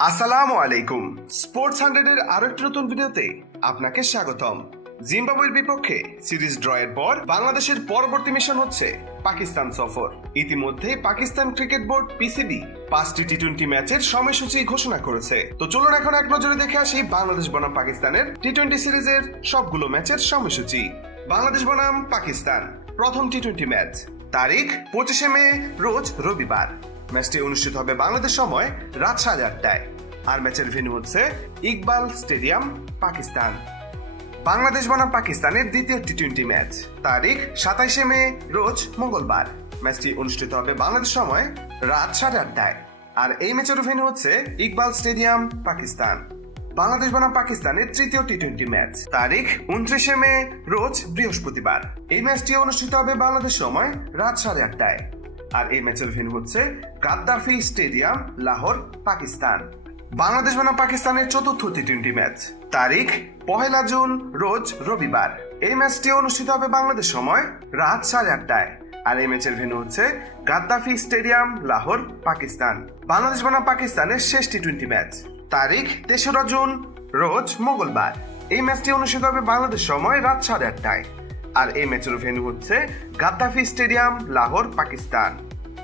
আসসালামু আলাইকুম। স্পোর্টস 100 এর আরো একটি নতুন ভিডিওতে আপনাকে স্বাগতম। জিম্বাবুয়ের বিপক্ষে সিরিজ ড্রয়ের পর বাংলাদেশের পরবর্তী মিশন হচ্ছে পাকিস্তান সফর। ইতিমধ্যে পাকিস্তান ক্রিকেট বোর্ড পিসিবি 5টি টি-20 ম্যাচের সময়সূচি ঘোষণা করেছে। তো চলুন এখন এক নজরে দেখে আসি বাংলাদেশ বনাম পাকিস্তানের টি-20 সিরিজের সবগুলো ম্যাচের সময়সূচি। বাংলাদেশ বনাম পাকিস্তান প্রথম টি-20 ম্যাচ, তারিখ 25 মে, রোজ রবিবার। ম্যাচটি অনুষ্ঠিত হবে বাংলাদেশ সময় রাত 8:30টায়। আর ম্যাচের ভেন্যু হচ্ছে ইকবাল স্টেডিয়াম, পাকিস্তান। বাংলাদেশ বনাম পাকিস্তানের দ্বিতীয় টি-20 ম্যাচ, তারিখ 27 মে, রোজ মঙ্গলবার। ম্যাচটি অনুষ্ঠিত হবে বাংলাদেশ সময় রাত 8:30টায়। আর এই ম্যাচের ভেন্যু হচ্ছে ইকবাল স্টেডিয়াম, পাকিস্তান। বাংলাদেশ বনাম পাকিস্তানের তৃতীয় টি-20 ম্যাচ, তারিখ 29 মে, রোজ বৃহস্পতিবার। এই ম্যাচটি অনুষ্ঠিত হবে বাংলাদেশ সময় রাত 8:30টায়। আর এই ম্যাচের ভেন্যু হচ্ছে গাদ্দাফি স্টেডিয়াম, লাহোর, পাকিস্তান। বাংলাদেশ বনাম পাকিস্তানের চতুর্থ টি-20 ম্যাচ, তারিখ 1 জুন, রোজ রবিবার। এই ম্যাচটি অনুষ্ঠিত হবে বাংলাদেশ সময় রাত 8:30টায়। আর এই ম্যাচের ভেন্যু হচ্ছে গাদ্দাফি স্টেডিয়াম, লাহোর, পাকিস্তান। বাংলাদেশ বনাম পাকিস্তানের শেষ টি-20 ম্যাচ, তারিখ 3 জুন, রোজ মঙ্গলবার। এই ম্যাচটি অনুষ্ঠিত হবে বাংলাদেশ সময় রাত 8:30টায়। আর এই ম্যাচের ভেন্যু হচ্ছে গাদ্দাফি স্টেডিয়াম, লাহোর, পাকিস্তান।